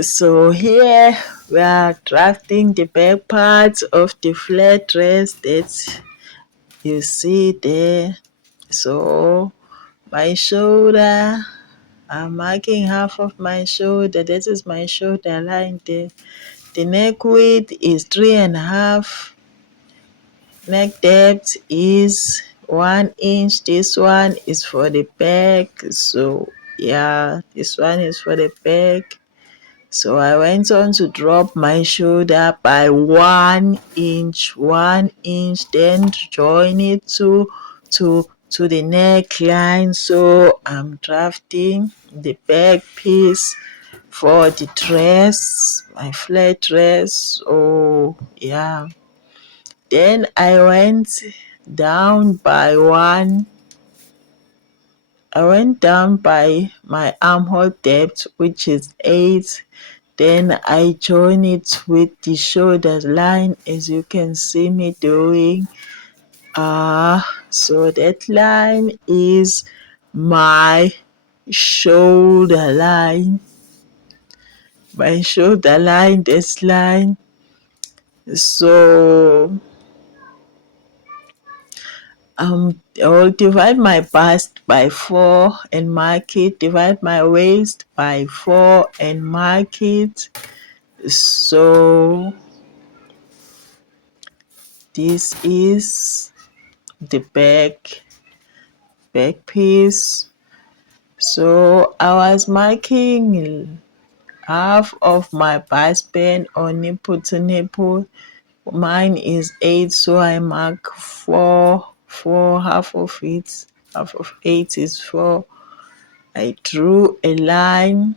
So here we are drafting the back part of the flat dress that you see there. So my shoulder, I'm marking half of my shoulder. This is my shoulder line there. The neck width is 3.5. Neck depth is 1 inch. This one is for the back. So yeah, this one is for the back. So I went on to drop my shoulder by 1 inch, 1 inch, then join it to the neckline. So I'm drafting the back piece for the dress, my flat dress. So yeah. Then down by one I went down by my armhole depth, which is 8. Then I join it with the shoulder line, as you can see me doing. So that line is my shoulder line. My shoulder line, this line. So I'll divide my bust by 4 and mark it. Divide my waist by 4 and mark it. So this is the back piece. So I was marking half of my bust band on nipple to nipple. Mine is 8, so I mark 4. Half of it. Half of 8 is 4. I drew a line.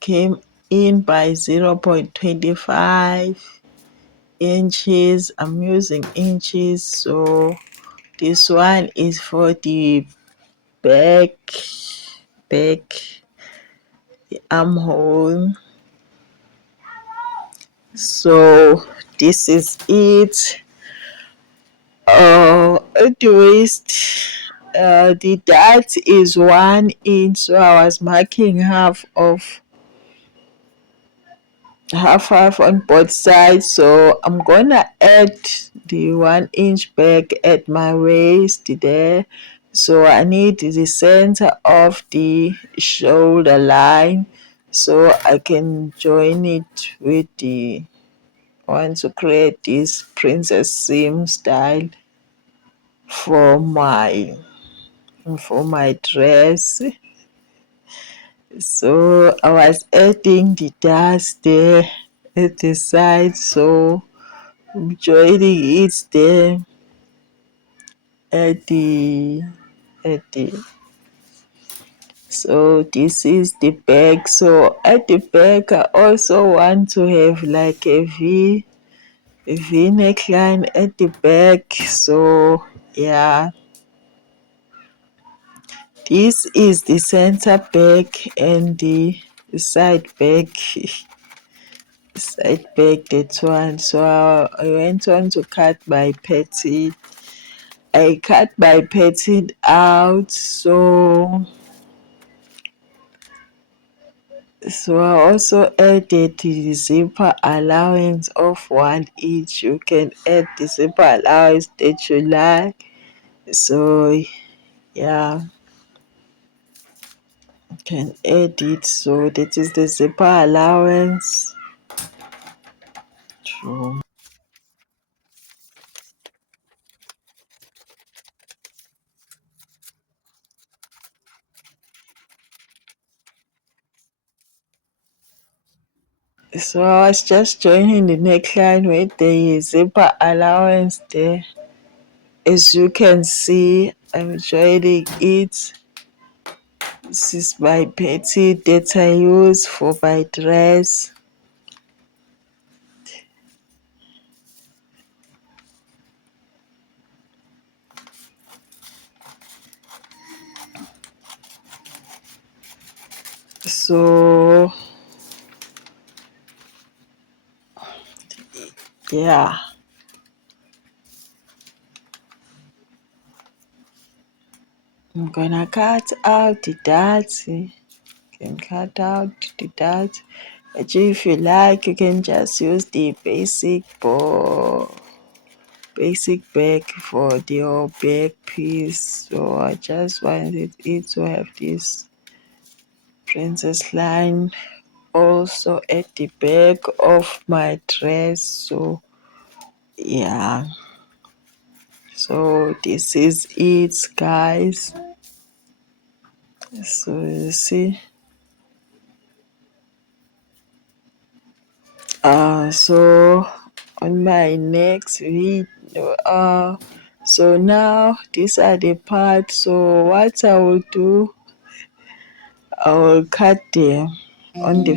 Came in by 0.25 inches. I'm using inches, so this one is for the back armhole. So this is it. At the waist, the dart is 1 inch, so I was marking half on both sides. So I'm gonna add the 1 inch back at my waist there. So I need the center of the shoulder line so I can join it with the one to create this princess seam style for my dress. So I was adding the dust there at the side, so I'm joining it there at the so this is the back. So at the back I also want to have like a V neckline at the back. So yeah, this is the center back and the side back. Side back that one. So I went on to cut my petty. I cut my petty out. So I also added the zipper allowance of 1 inch. You can add the zipper allowance that you like. So yeah, you can add it. So that is the zipper allowance. True. So I was just joining the neckline with the zipper allowance there. As you can see, I'm joining it. This is my petty that I use for my dress. So yeah. I'm gonna cut out the dots. You can cut out the dots. But if you like, you can just use the basic bag for the whole back piece. So I just wanted it to have this princess line also at the back of my dress. So yeah, so this is it, guys. So you see, so on my next video, so now these are the parts. So what I will do, I will cut them on the